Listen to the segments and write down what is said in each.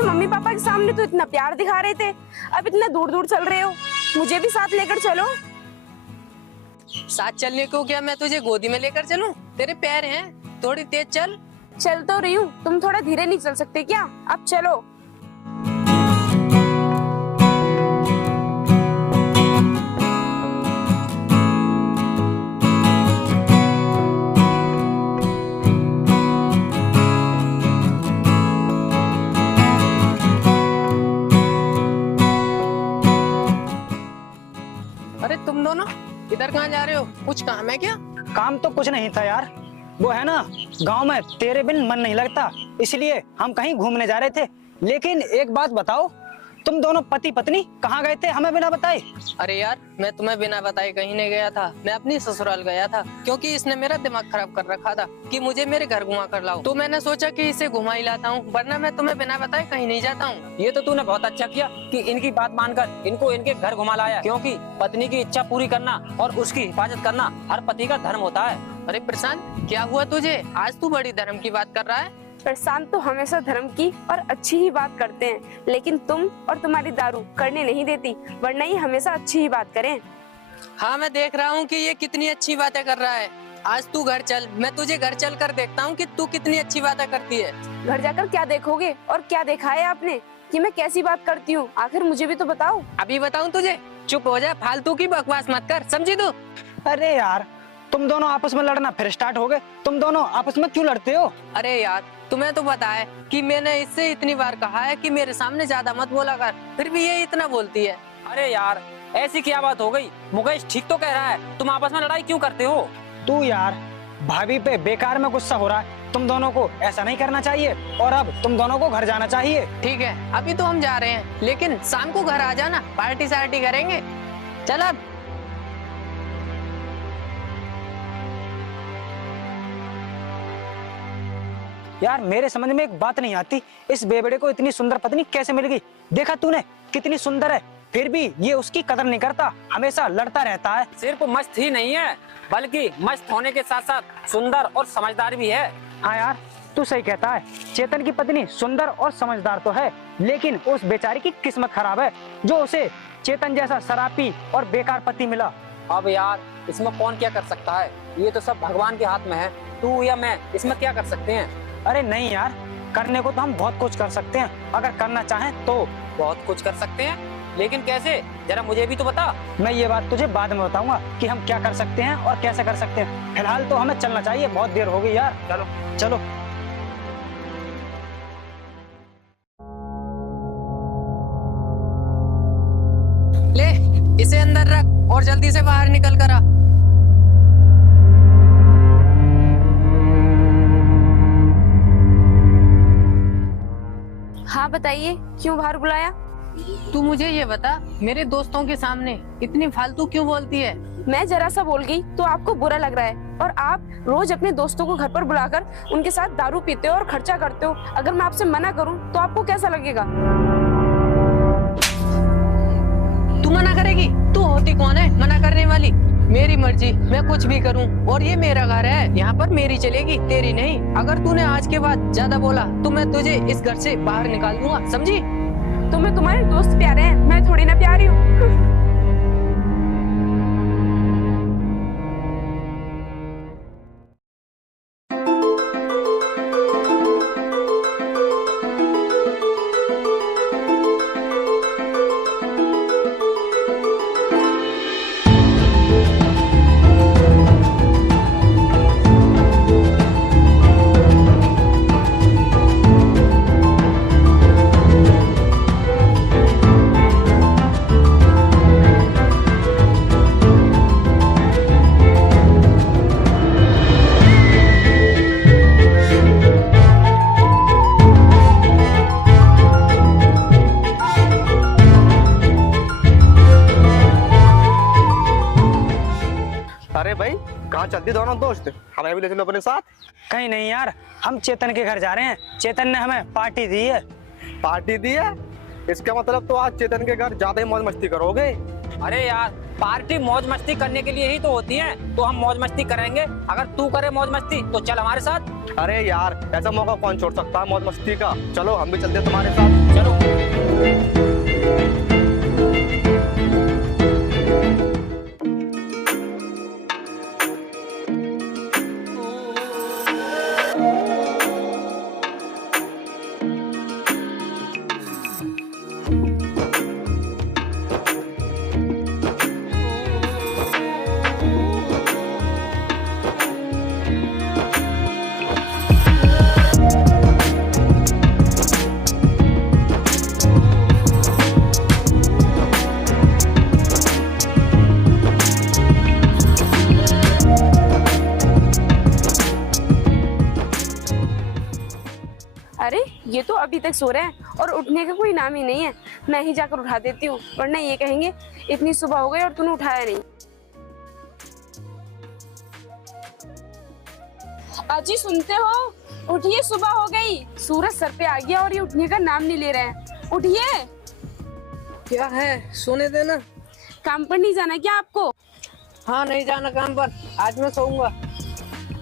अबे mummy papa के सामने तो इतना प्यार दिखा रहे थे, अब इतना दूर दूर चल रहे हो। मुझे भी साथ लेकर चलो। साथ चलने को क्या मैं तुझे गोदी में लेकर चलूं? तेरे पैर हैं, थोड़ी तेज चल। चल तो रही हूँ, तुम थोड़ा धीरे नहीं चल सकते क्या? अब चलो। अरे तुम दोनों इधर कहाँ जा रहे हो? कुछ काम है क्या? काम तो कुछ नहीं था यार, वो है ना, गांव में तेरे बिन मन नहीं लगता, इसलिए हम कहीं घूमने जा रहे थे। लेकिन एक बात बताओ, तुम दोनों पति पत्नी कहाँ गए थे हमें बिना बताए? अरे यार, मैं तुम्हें बिना बताए कहीं नहीं गया था। मैं अपनी ससुराल गया था, क्योंकि इसने मेरा दिमाग खराब कर रखा था कि मुझे मेरे घर घुमा कर लाओ। तो मैंने सोचा कि इसे घुमा ही लाता हूँ, वरना मैं तुम्हें बिना बताए कहीं नहीं जाता हूँ। ये तो तूने बहुत अच्छा किया कि इनकी बात मानकर इनको इनके घर घुमा लाया, क्योंकि पत्नी की इच्छा पूरी करना और उसकी हिफाजत करना हर पति का धर्म होता है। अरे प्रशांत, क्या हुआ तुझे? आज तू बड़ी धर्म की बात कर रहा है। प्रशांत तो हमेशा धर्म की और अच्छी ही बात करते हैं, लेकिन तुम और तुम्हारी दारू करने नहीं देती, वरना ही हमेशा अच्छी ही बात करें। हाँ, मैं देख रहा हूँ कि ये कितनी अच्छी बातें कर रहा है। आज तू घर चल, मैं तुझे घर चल कर देखता हूँ कि तू कितनी अच्छी बातें करती है। घर जाकर क्या देखोगे और क्या देखा है आपने कि मैं कैसी बात करती हूँ? आखिर मुझे भी तो बताओ। अभी बताऊँ तुझे? चुप हो जा, फालतू की बकवास मत कर, समझी तू? अरे यार, तुम दोनों आपस में लड़ना फिर स्टार्ट हो गए। तुम दोनों आपस में क्यों लड़ते हो? अरे यार, तुम्हें तो पता है कि मैंने इससे इतनी बार कहा है कि मेरे सामने ज्यादा मत बोला कर, फिर भी ये इतना बोलती है। अरे यार, ऐसी क्या बात हो गई? मुकेश ठीक तो कह रहा है, तुम आपस में लड़ाई क्यों करते हो? तू यार, भाभी पे बेकार में गुस्सा हो रहा है। तुम दोनों को ऐसा नहीं करना चाहिए और अब तुम दोनों को घर जाना चाहिए। ठीक है, अभी तो हम जा रहे हैं, लेकिन शाम को घर आ जाना, पार्टी सार्टी करेंगे। चल अब। यार मेरे समझ में एक बात नहीं आती, इस बेबड़े को इतनी सुंदर पत्नी कैसे मिल गई? देखा तूने कितनी सुंदर है, फिर भी ये उसकी कदर नहीं करता, हमेशा लड़ता रहता है। सिर्फ मस्त ही नहीं है, बल्कि मस्त होने के साथ साथ सुंदर और समझदार भी है। हाँ यार, तू सही कहता है। चेतन की पत्नी सुंदर और समझदार तो है, लेकिन उस बेचारी की किस्मत खराब है जो उसे चेतन जैसा शराबी और बेकार पति मिला। अब यार, इसमें कौन क्या कर सकता है? ये तो सब भगवान के हाथ में है। तू या मैं इसमें क्या कर सकते हैं? अरे नहीं यार, करने को तो हम बहुत कुछ कर सकते हैं, अगर करना चाहें तो। बहुत कुछ कर सकते हैं, लेकिन कैसे? जरा मुझे भी तो बता। मैं ये बात तुझे बाद में बताऊंगा कि हम क्या कर सकते हैं और कैसे कर सकते हैं। फिलहाल तो हमें चलना चाहिए, बहुत देर हो गई यार। चलो चलो। ले, इसे अंदर रख और जल्दी से बाहर निकल कर आ। हाँ बताइए, क्यों बाहर बुलाया? तू मुझे ये बता, मेरे दोस्तों के सामने इतनी फालतू क्यों बोलती है? मैं जरा सा बोल गई तो आपको बुरा लग रहा है, और आप रोज अपने दोस्तों को घर पर बुलाकर उनके साथ दारू पीते हो और खर्चा करते हो। अगर मैं आपसे मना करूं तो आपको कैसा लगेगा? तू मना करेगी? तू होती कौन है मना करने वाली? मेरी मर्जी, मैं कुछ भी करूं, और ये मेरा घर है, यहाँ पर मेरी चलेगी, तेरी नहीं। अगर तूने आज के बाद ज्यादा बोला तो मैं तुझे इस घर से बाहर निकाल दूंगा, समझी? तुम्हें तुम्हारे दोस्त प्यारे हैं, मैं थोड़ी ना प्यारी हूँ। अरे भाई, कहाँ चलती दोनों दोस्त? हमें भी ले चलो अपने साथ। कहीं नहीं यार, हम चेतन के घर जा रहे हैं। चेतन ने हमें पार्टी दी है। पार्टी दी है? इसका मतलब तो आज चेतन के घर ज्यादा ही मौज मस्ती करोगे। अरे यार, पार्टी मौज मस्ती करने के लिए ही तो होती है, तो हम मौज मस्ती करेंगे। अगर तू करे मौज मस्ती तो चल हमारे साथ। अरे यार, ऐसा मौका कौन छोड़ सकता है मौज मस्ती का। चलो हम भी चलते हैं तुम्हारे साथ। चलो। अरे ये तो अभी तक सो रहे हैं और उठने का कोई नाम ही नहीं है। मैं ही जाकर उठा देती हूँ, वरना ये कहेंगे इतनी सुबह हो गई और तूने उठाया नहीं। अजी सुनते हो? उठिए, सुबह हो गई। सूरज सर पे आ गया और ये उठने का नाम नहीं ले रहे हैं। उठिए। क्या है, सोने देना। काम पर नहीं जाना क्या आपको? हाँ, नहीं जाना काम पर, आज मैं सोऊंगा।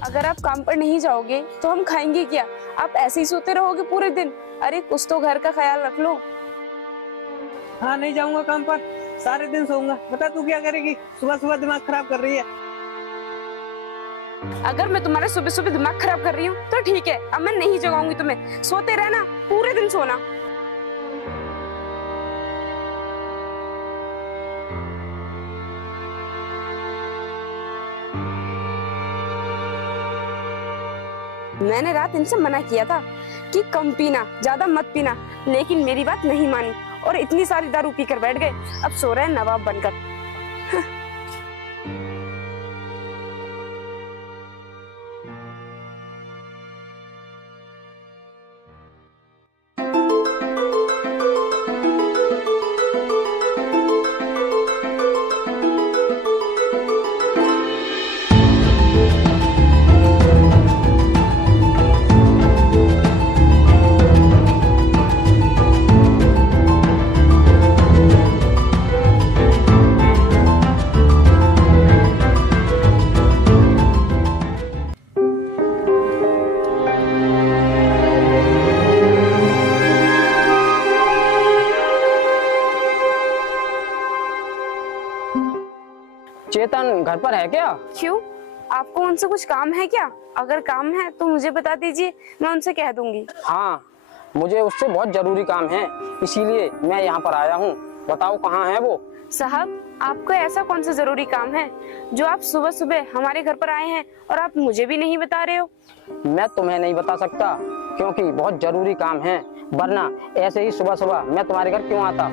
अगर आप काम पर नहीं जाओगे तो हम खाएंगे क्या? आप ऐसे ही सोते रहोगे पूरे दिन? अरे कुछ तो घर का ख्याल रख लो। हाँ, नहीं जाऊंगा काम पर, सारे दिन सोऊंगा। बता तू क्या करेगी? सुबह सुबह दिमाग खराब कर रही है। अगर मैं तुम्हारे सुबह सुबह दिमाग खराब कर रही हूँ तो ठीक है, अब मैं नहीं जगाऊंगी तुम्हें। सोते रहना, पूरे दिन सोना। मैंने रात इनसे मना किया था कि कम पीना, ज्यादा मत पीना, लेकिन मेरी बात नहीं मानी और इतनी सारी दारू पीकर बैठ गए। अब सो रहे हैं नवाब बनकर। चेतन घर पर है क्या? क्यों, आपको उनसे कुछ काम है क्या? अगर काम है तो मुझे बता दीजिए, मैं उनसे कह दूंगी। हाँ, मुझे उससे बहुत जरूरी काम है, इसीलिए मैं यहाँ पर आया हूँ। बताओ कहाँ है वो? साहब, आपको ऐसा कौन सा जरूरी काम है जो आप सुबह सुबह हमारे घर पर आए हैं और आप मुझे भी नहीं बता रहे हो? मैं तुम्हें नहीं बता सकता क्योंकि बहुत जरूरी काम है, वरना ऐसे ही सुबह सुबह मैं तुम्हारे घर क्यों आता?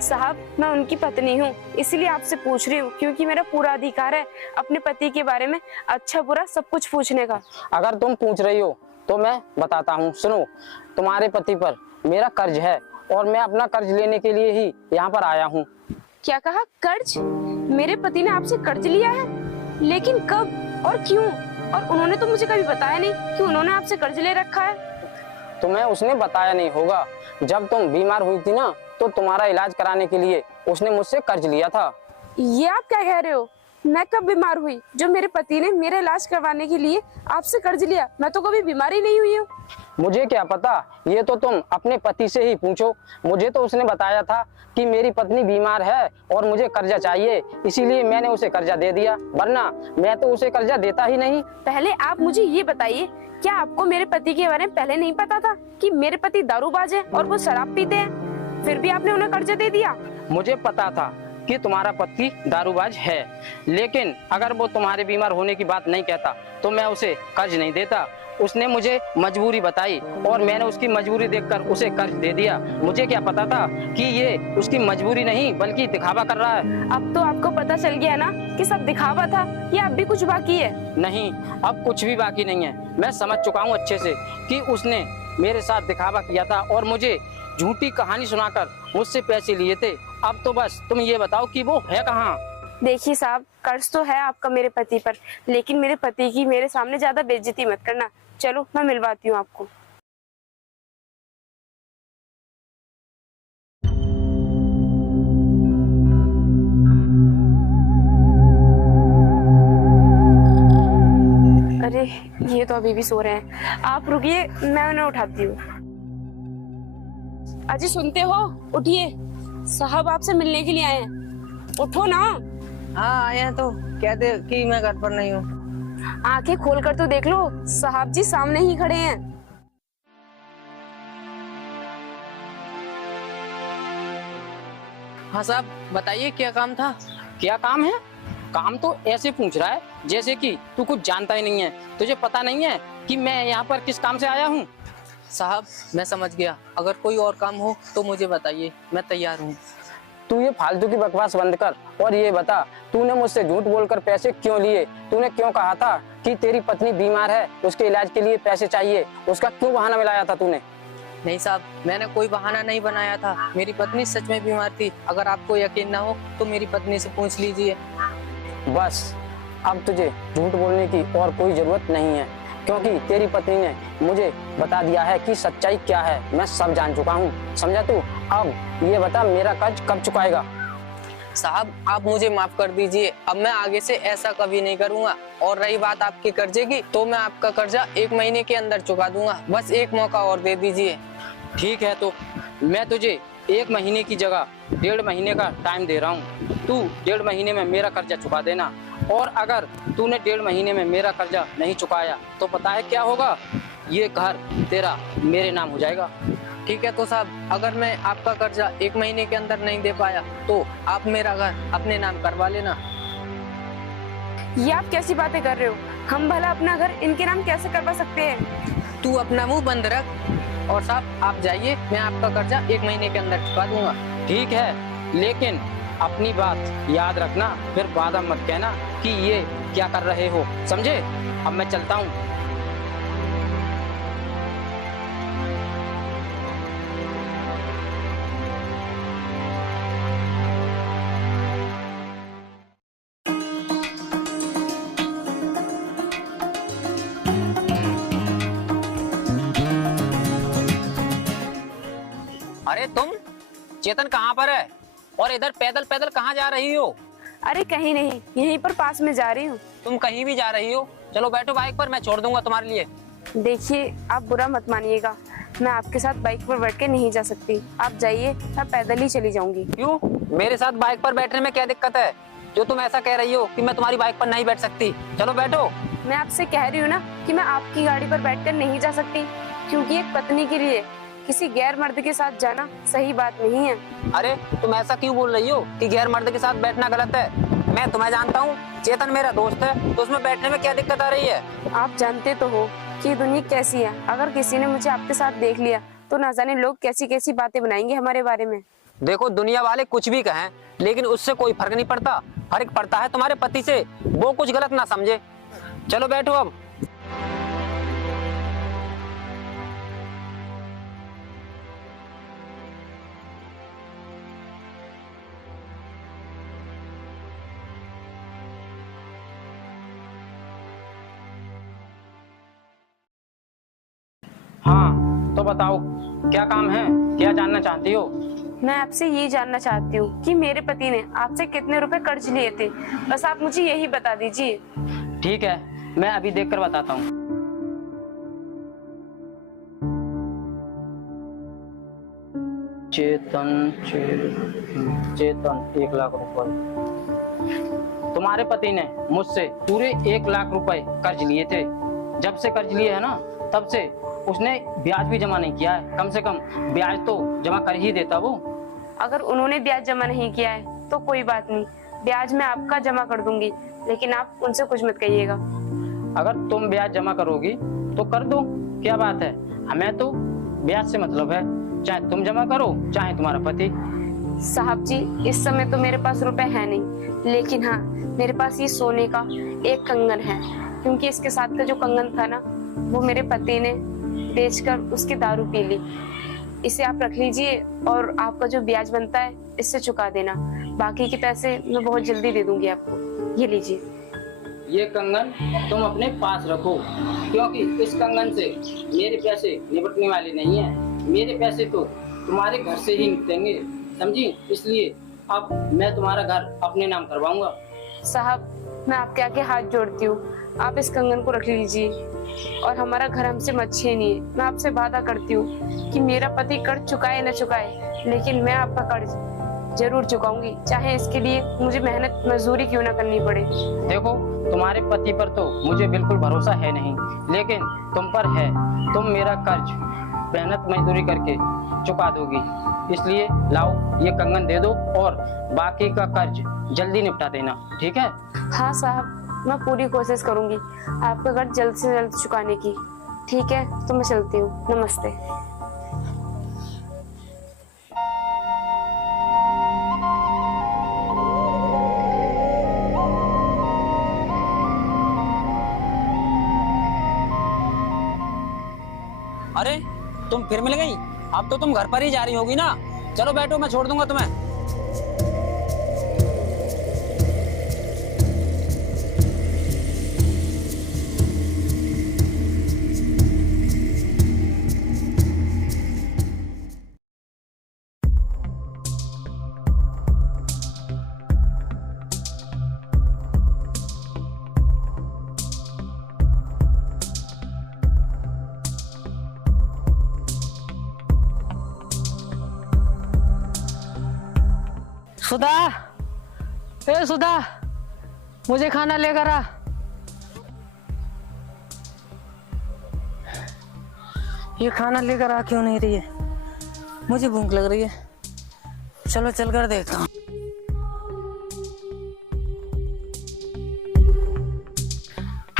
साहब, मैं उनकी पत्नी हूँ, इसलिए आपसे पूछ रही हूँ, क्योंकि मेरा पूरा अधिकार है अपने पति के बारे में अच्छा बुरा सब कुछ पूछने का। अगर तुम पूछ रही हो तो मैं बताता हूँ। सुनो, तुम्हारे पति पर मेरा कर्ज है और मैं अपना कर्ज लेने के लिए ही यहाँ पर आया हूँ। क्या कहा? कर्ज? मेरे पति ने आपसे कर्ज लिया है? लेकिन कब और क्यों? और उन्होंने तो मुझे कभी बताया नहीं कि उन्होंने आपसे कर्ज ले रखा है। तुम्हें उसने बताया नहीं होगा, जब तुम बीमार हुई थी ना, तो तुम्हारा इलाज कराने के लिए उसने मुझसे कर्ज लिया था। ये आप क्या कह रहे हो? मैं कब बीमार हुई जो मेरे पति ने मेरा इलाज करवाने के लिए आपसे कर्ज लिया? मैं तो कभी बीमार ही नहीं हुई हूँ। मुझे क्या पता, ये तो तुम अपने पति से ही पूछो। मुझे तो उसने बताया था कि मेरी पत्नी बीमार है और मुझे कर्जा चाहिए, इसीलिए मैंने उसे कर्जा दे दिया, वरना मैं तो उसे कर्जा देता ही नहीं। पहले आप मुझे ये बताइए, क्या आपको मेरे पति के बारे में पहले नहीं पता था कि मेरे पति दारूबाज है और वो शराब पीते हैं, फिर भी आपने उन्हें कर्जा दे दिया? मुझे पता था कि तुम्हारा पति दारूबाज है, लेकिन अगर वो तुम्हारे बीमार होने की बात नहीं कहता तो मैं उसे कर्ज नहीं देता। उसने मुझे मजबूरी बताई और मैंने उसकी मजबूरी देखकर उसे कर्ज दे दिया। मुझे क्या पता था कि ये उसकी मजबूरी नहीं बल्कि दिखावा कर रहा है। अब तो आपको पता चल गया ना कि सब दिखावा था, या अब भी कुछ बाकी है? नहीं, अब कुछ भी बाकी नहीं है। मैं समझ चुका हूँ अच्छे से कि उसने मेरे साथ दिखावा किया था और मुझे झूठी कहानी सुनाकर मुझसे पैसे लिए थे। अब तो बस तुम ये बताओ कि वो है कहाँ? देखिए साहब, कर्ज तो है आपका मेरे पति पर, लेकिन मेरे पति की मेरे सामने ज्यादा बेइज्जती मत करना। चलो मैं मिलवाती हूँ आपको। ये तो अभी भी सो रहे हैं, आप रुकिए, मैं उन्हें उठाती हूँ। अजी सुनते हो, उठिए, साहब आपसे मिलने के लिए आए हैं, उठो ना। हाँ आए हैं तो कह दे कि मैं घर पर नहीं हूँ। आंखें खोल कर तो देख लो, साहब जी सामने ही खड़े हैं। हाँ साहब बताइए क्या काम था। क्या काम है? काम तो ऐसे पूछ रहा है जैसे कि तू कुछ जानता ही नहीं है। तुझे पता नहीं है कि मैं यहाँ पर किस काम से आया हूँ? साहब मैं समझ गया, अगर कोई और काम हो तो मुझे बताइए, मैं तैयार हूँ। तू ये फालतू की बकवास बंद कर और ये बता, तूने मुझसे झूठ बोलकर पैसे क्यों लिए? तूने क्यों कहा था कि तेरी पत्नी बीमार है, उसके इलाज के लिए पैसे चाहिए? उसका क्यों बहाना मिलाया था तूने? नहीं साहब, मैंने कोई बहाना नहीं बनाया था, मेरी पत्नी सच में बीमार थी। अगर आपको यकीन ना हो तो मेरी पत्नी से पूछ लीजिए। बस अब तुझे झूठ बोलने की और कोई जरूरत नहीं है, क्योंकि तेरी पत्नी ने मुझे बता दिया है कि सच्चाई क्या है। मैं सब जान चुका हूँ, समझा तू? अब ये बता, मेरा कर्ज कब चुकाएगा? साहब आप मुझे माफ कर दीजिए, अब मैं आगे से ऐसा कभी नहीं करूँगा। और रही बात आपके कर्जे की, तो मैं आपका कर्जा 1 महीने के अंदर चुका दूंगा, बस एक मौका और दे दीजिए। ठीक है, तो मैं तुझे 1 महीने की जगह 1.5 महीने का टाइम दे रहा हूँ। तू 1.5 महीने में मेरा कर्जा चुका देना, और अगर तूने 1.5 महीने में मेरा कर्जा नहीं चुकाया तो पता है क्या होगा? ये घर तेरा मेरे नाम हो जाएगा। ठीक है तो साहब, अगर मैं आपका कर्जा 1 महीने के अंदर नहीं दे पाया तो आप मेरा घर अपने नाम करवा लेना। ये आप कैसी बातें कर रहे हो? हम भला अपना घर इनके नाम कैसे करवा सकते हैं? तू अपना मुंह बंद रख और साहब आप जाइए, मैं आपका कर्जा 1 महीने के अंदर चुका दूंगा। ठीक है, लेकिन अपनी बात याद रखना, फिर बाद में मत कहना कि ये क्या कर रहे हो, समझे? अब मैं चलता हूँ। अरे तुम, चेतन कहाँ पर है? और इधर पैदल पैदल कहाँ जा रही हो? अरे कहीं नहीं, यहीं पर पास में जा रही हूँ। तुम कहीं भी जा रही हो? चलो बैठो बाइक पर, मैं छोड़ दूंगा तुम्हारे लिए। देखिए आप बुरा मत मानिएगा, मैं आपके साथ बाइक पर बैठ के नहीं जा सकती। आप जाइए, मैं पैदल ही चली जाऊंगी। क्यों? मेरे साथ बाइक पर बैठने में क्या दिक्कत है जो तुम ऐसा कह रही हो कि मैं तुम्हारी बाइक पर नहीं बैठ सकती? चलो बैठो। मैं आपसे कह रही हूँ ना कि मैं आपकी गाड़ी पर बैठकर नहीं जा सकती, क्योंकि एक पत्नी के लिए किसी गैर मर्द के साथ जाना सही बात नहीं है। अरे तुम ऐसा क्यों बोल रही हो कि गैर मर्द के साथ बैठना गलत है? मैं तुम्हें जानता हूँ, चेतन मेरा दोस्त है, तो उसमें बैठने में क्या दिक्कत आ रही है? आप जानते तो हो कि दुनिया कैसी है, अगर किसी ने मुझे आपके साथ देख लिया तो ना जाने लोग कैसी कैसी बातें बनाएंगे हमारे बारे में। देखो, दुनिया वाले कुछ भी कहें, लेकिन उससे कोई फर्क नहीं पड़ता। फर्क पड़ता है तुम्हारे पति से, वो कुछ गलत ना समझे। चलो बैठो अब। हाँ तो बताओ, क्या काम है, क्या जानना चाहती हो? मैं आपसे ये जानना चाहती हूँ कि मेरे पति ने आपसे कितने रुपए कर्ज लिए थे, बस आप मुझे यही बता दीजिए। ठीक है, मैं अभी देखकर बताता हूँ। चेतन 1 लाख रुपए। तुम्हारे पति ने मुझसे पूरे 1 लाख रुपए कर्ज लिए थे। जब से कर्ज लिए है ना, तब से उसने ब्याज भी जमा नहीं किया है। कम से कम ब्याज तो जमा कर ही देता वो। अगर उन्होंने ब्याज जमा नहीं किया है तो कोई बात नहीं, ब्याज मैं आपका जमा कर दूंगी, लेकिन आप उनसे कुछ मत कहिएगा। अगर तुम ब्याज जमा करोगी तो कर दो, क्या बात है? हमें तो ब्याज से मतलब है, चाहे तुम जमा करो चाहे तुम्हारा पति। साहब जी, इस समय तो मेरे पास रुपए है नहीं, लेकिन हाँ मेरे पास ये सोने का एक कंगन है, क्योंकि इसके साथ का जो कंगन था ना, वो मेरे पति ने बेचकर उसकी दारू पी ली। इसे आप रख लीजिए और आपका जो ब्याज बनता है इससे चुका देना। बाकी के पैसे मैं बहुत जल्दी दे दूंगी आपको। ये लीजिए। ये कंगन तुम अपने पास रखो, क्योंकि इस कंगन से मेरे पैसे निपटने वाले नहीं हैं। मेरे पैसे तो तुम्हारे घर से ही निपटेंगे, समझी? इसलिए अब मैं तुम्हारा घर अपने नाम करवाऊंगा। साहब, मैं आपके आगे हाथ जोड़ती हूँ, आप इस कंगन को रख लीजिए और हमारा घर हमसे मत छीनिए। मैं आपसे वादा करती हूँ कि मेरा पति कर्ज चुकाए न चुकाए, लेकिन मैं आपका कर्ज जरूर चुकाऊंगी, चाहे इसके लिए मुझे मेहनत मजदूरी क्यों ना करनी पड़े। देखो, तुम्हारे पति पर तो मुझे बिल्कुल भरोसा है नहीं, लेकिन तुम पर है। तुम मेरा कर्ज मेहनत मजदूरी करके चुका दोगी, इसलिए लाओ ये कंगन दे दो और बाकी का कर्ज जल्दी निपटा देना, ठीक है? हाँ साहब, मैं पूरी कोशिश करूंगी आपका कर्ज जल्द से जल्द चुकाने की। ठीक है, तो मैं चलती हूँ। नमस्ते। अरे तुम फिर मिल गई? अब तो तुम घर पर ही जा रही होगी ना? चलो बैठो, मैं छोड़ दूंगा तुम्हें। सुधा, ए सुधा, मुझे खाना लेकर आ। ये खाना लेकर आ क्यों नहीं रही है? मुझे भूख लग रही है। चलो चलकर देखता हूँ।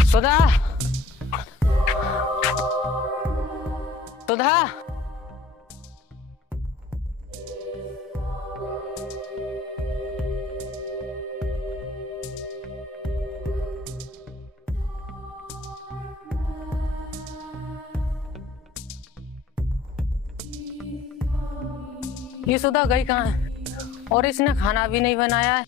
सुधा, सुधा, ये सुधा गई कहाँ है? और इसने खाना भी नहीं बनाया है।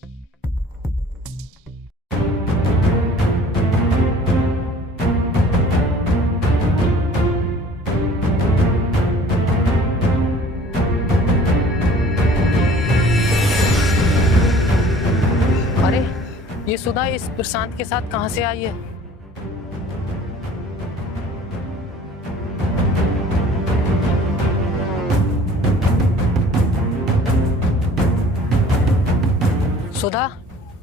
अरे ये सुधा इस प्रशांत के साथ कहाँ से आई है? सुधा,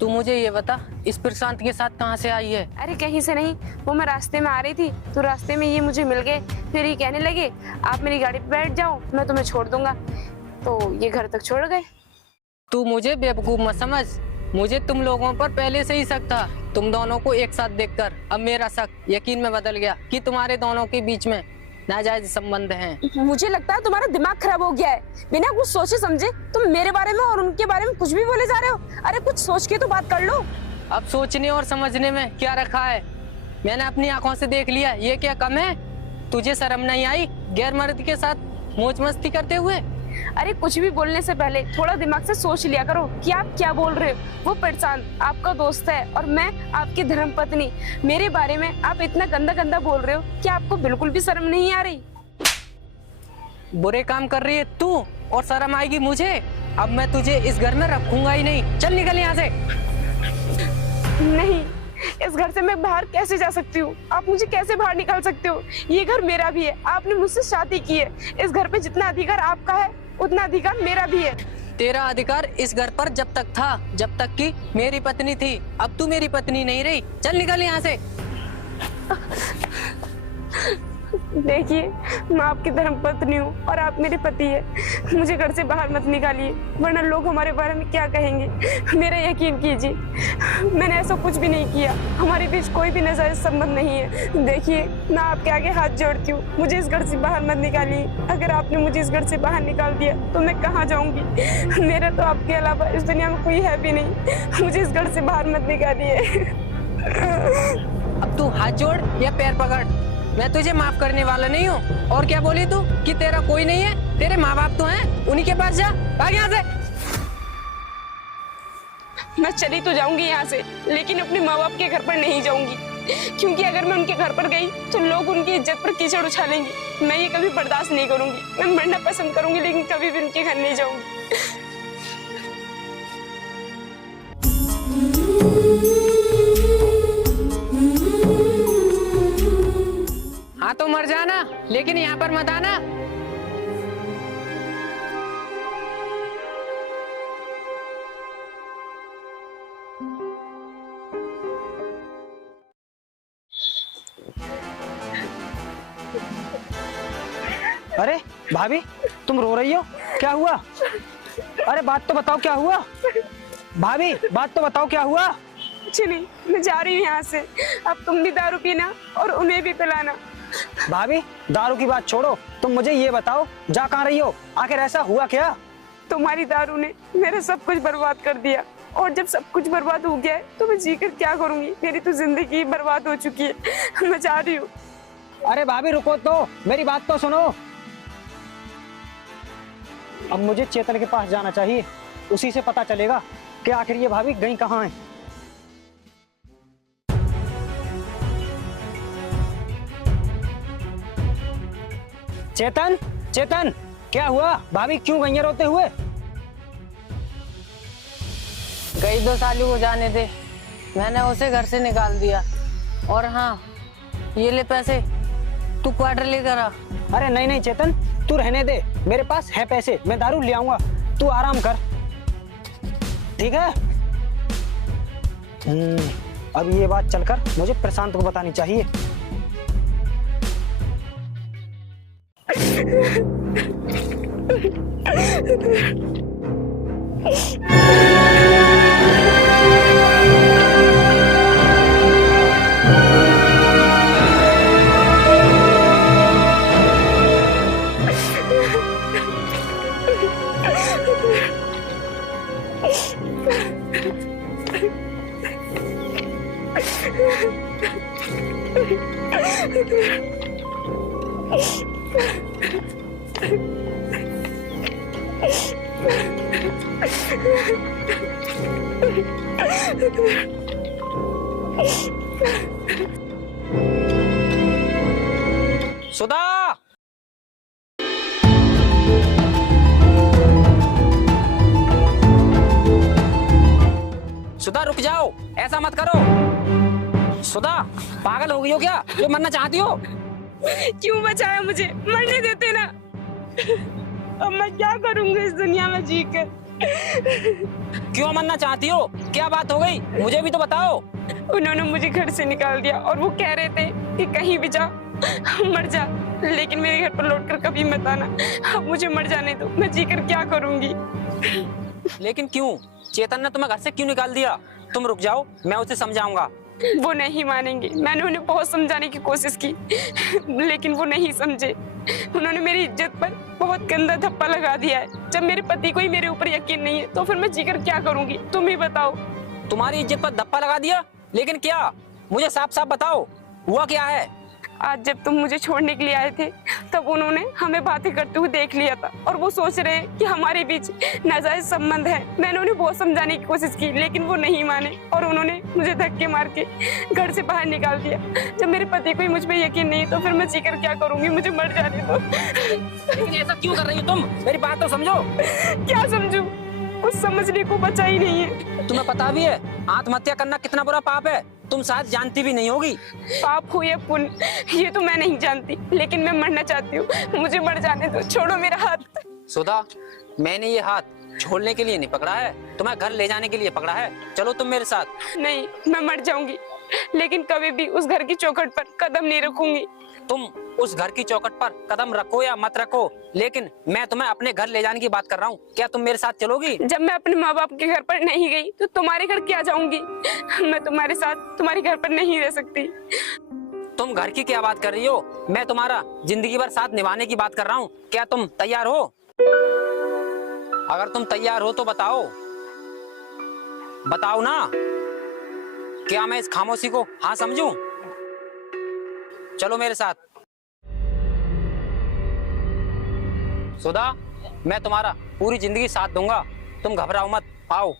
तू मुझे ये बता, इस प्रशांत के साथ कहाँ से आई है? अरे कहीं से नहीं, वो मैं रास्ते में आ रही थी तो रास्ते में ये मुझे मिल गए। फिर ये कहने लगे आप मेरी गाड़ी पे बैठ जाओ, मैं तुम्हें छोड़ दूंगा। तो ये घर तक छोड़ गए। तू मुझे बेवकूफ मत समझ, मुझे तुम लोगों पर पहले से ही शक था। तुम दोनों को एक साथ देखकर अब मेरा शक यकीन में बदल गया कि तुम्हारे दोनों के बीच में नाजायज संबंध हैं। मुझे लगता है तुम्हारा दिमाग खराब हो गया है। बिना कुछ सोचे समझे तुम मेरे बारे में और उनके बारे में कुछ भी बोले जा रहे हो। अरे कुछ सोच के तो बात कर लो। अब सोचने और समझने में क्या रखा है? मैंने अपनी आंखों से देख लिया, ये क्या कम है? तुझे शर्म नहीं आई गैर मर्द के साथ मौज मस्ती करते हुए? अरे कुछ भी बोलने से पहले थोड़ा दिमाग से सोच लिया करो कि आप क्या बोल रहे हो। वो प्रशांत आपका दोस्त है और मैं आपकी धर्मपत्नी। मेरे बारे में आप इतना गंदा गंदा बोल रहे हो कि आपको बिल्कुल भी शर्म नहीं आ रही? बुरे काम कर रही है तू और शर्म आएगी मुझे। अब मैं तुझे इस घर में रखूंगा ही नहीं। चल निकल यहाँ से। नहीं, इस घर से मैं बाहर कैसे जा सकती हूँ? आप मुझे कैसे बाहर निकाल सकते हो? ये घर मेरा भी है, आपने मुझसे शादी की है। इस घर पे जितना अधिकार आपका है उतना अधिकार मेरा भी है। तेरा अधिकार इस घर पर जब तक था जब तक कि मेरी पत्नी थी। अब तू मेरी पत्नी नहीं रही। चल निकल यहाँ से। देखिए, मैं आपकी धर्मपत्नी हूँ और आप मेरे पति है। मुझे घर से बाहर मत निकालिए, वरना लोग हमारे बारे में क्या कहेंगे। मेरा यकीन कीजिए, मैंने ऐसा कुछ भी नहीं किया। हमारे बीच कोई भी नाजायज संबंध नहीं है। देखिए, मैं आपके आगे हाथ जोड़ती हूँ, मुझे इस घर से बाहर मत निकालिए। अगर आपने मुझे इस घर से बाहर निकाल दिया तो मैं कहाँ जाऊँगी? मेरा तो आपके अलावा इस दुनिया में कोई है भी नहीं। मुझे इस घर से बाहर मत निकालिए। अब तू हाथ जोड़ या पैर पकड़, मैं तुझे माफ करने वाला नहीं हूँ। और क्या बोली तू कि तेरा कोई नहीं है? तेरे माँ बाप तो हैं, उन्हीं के पास जा। भाग यहाँ से। मैं चली तो जाऊंगी यहाँ से, लेकिन अपने माँ बाप के घर पर नहीं जाऊंगी, क्योंकि अगर मैं उनके घर पर गई तो लोग उनकी इज्जत पर कीचड़ उछालेंगे। मैं ये कभी बर्दाश्त नहीं करूंगी। मैं मरना पसंद करूंगी, लेकिन कभी भी उनके घर नहीं जाऊंगी। हाँ तो मर जाना, लेकिन यहाँ पर मत आना। अरे भाभी, तुम रो रही हो, क्या हुआ? अरे बात तो बताओ, क्या हुआ? भाभी बात तो बताओ, क्या हुआ? कुछ नहीं, मैं जा रही हूँ यहाँ से। अब तुम भी दारू पीना और उन्हें भी पिलाना। भाभी दारू की बात छोड़ो, तुम मुझे ये बताओ, जा कहाँ रही हो? आखिर ऐसा हुआ क्या? तुम्हारी दारू ने मेरा सब कुछ बर्बाद कर दिया, और जब सब कुछ बर्बाद हो गया है तो मैं जीकर क्या करूंगी? मेरी तो जिंदगी बर्बाद हो चुकी है। मैं जा रही हूँ। अरे भाभी रुको तो, मेरी बात तो सुनो। अब मुझे चेतन के पास जाना चाहिए, उसी से पता चलेगा कि आखिर ये भाभी गई कहाँ है। चेतन, चेतन, क्या हुआ? भाभी क्यों गई है रोते हुए? गई दो सालू को जाने दे, मैंने उसे घर से निकाल दिया। और हाँ, ये ले पैसे, तू क्वार्टर लेकर आ। अरे नहीं नहीं चेतन, तू रहने दे, मेरे पास है पैसे, मैं दारू ले आऊंगा, तू आराम कर, ठीक है? अब ये बात चलकर मुझे प्रशांत को बतानी चाहिए। सुधा, सुधा रुक जाओ, ऐसा मत करो। सुधा पागल हो गई हो क्या, जो मरना चाहती हो? क्यों बचाया मुझे? मरने देते ना। अब मैं क्या करूंगी इस दुनिया में जीकर? क्यों मरना चाहती हो? क्या बात हो गई, मुझे भी तो बताओ। उन्होंने मुझे घर से निकाल दिया और वो कह रहे थे कि कहीं भी जा, मर जा, लेकिन मेरे घर पर लौटकर कभी मत आना। अब मुझे मर जाने दो, मैं जीकर क्या करूंगी? लेकिन क्यों? चेतन ने तुम्हें घर से क्यों निकाल दिया? तुम रुक जाओ, मैं उसे समझाऊंगा। वो नहीं मानेंगे। मैंने उन्हें बहुत समझाने की कोशिश की, लेकिन वो नहीं समझे। उन्होंने मेरी इज्जत पर बहुत गंदा धप्पा लगा दिया है। जब मेरे पति को ही मेरे ऊपर यकीन नहीं है तो फिर मैं जीकर क्या करूंगी? तुम ही बताओ। तुम्हारी इज्जत पर धप्पा लगा दिया? लेकिन क्या? मुझे साफ साफ बताओ, हुआ क्या है? आज जब तुम मुझे छोड़ने के लिए आए थे तब उन्होंने हमें बातें करते हुए देख लिया था, और वो सोच रहे हैं कि हमारे बीच नाजायज संबंध है। मैंने उन्हें बहुत समझाने की कोशिश की, लेकिन वो नहीं माने और उन्होंने मुझे धक्के मार के घर से बाहर निकाल दिया। जब मेरे पति को ही मुझ पे यकीन नहीं तो फिर मैं जीकर क्या करूंगी? मुझे मर जाने दो। लेकिन ऐसा क्यों कर रही हो तुम? मेरी बात तो समझो। क्या समझू? कुछ समझने को बचा ही नहीं है। तुम्हें पता भी है आत्महत्या करना कितना बुरा पाप है? तुम शायद जानती भी नहीं होगी। पाप हो या पुण्य ये तो मैं नहीं जानती, लेकिन मैं मरना चाहती हूँ। मुझे मर जाने दो, छोड़ो मेरा हाथ। सुधा, मैंने ये हाथ छोड़ने के लिए नहीं पकड़ा है, तुम्हें घर ले जाने के लिए पकड़ा है। चलो तुम मेरे साथ। नहीं, मैं मर जाऊंगी, लेकिन कभी भी उस घर की चौखट पर कदम नहीं रखूंगी। तुम उस घर की चौखट पर कदम रखो या मत रखो, लेकिन मैं तुम्हें अपने घर ले जाने की बात कर रहा हूँ। क्या तुम मेरे साथ चलोगी? जब मैं अपने माँ बाप के घर पर नहीं गई तो तुम्हारे घर क्या जाऊंगी? मैं तुम्हारे साथ तुम्हारे घर पर नहीं रह सकती। तुम घर की क्या बात कर रही हो? मैं तुम्हारा जिंदगी भर साथ निभाने की बात कर रहा हूँ। क्या तुम तैयार हो? अगर तुम तैयार हो तो बताओ, बताओ ना। क्या मैं इस खामोशी को हाँ समझूं? चलो मेरे साथ। सुधा, मैं तुम्हारा पूरी जिंदगी साथ दूंगा, तुम घबराओ मत, आओ।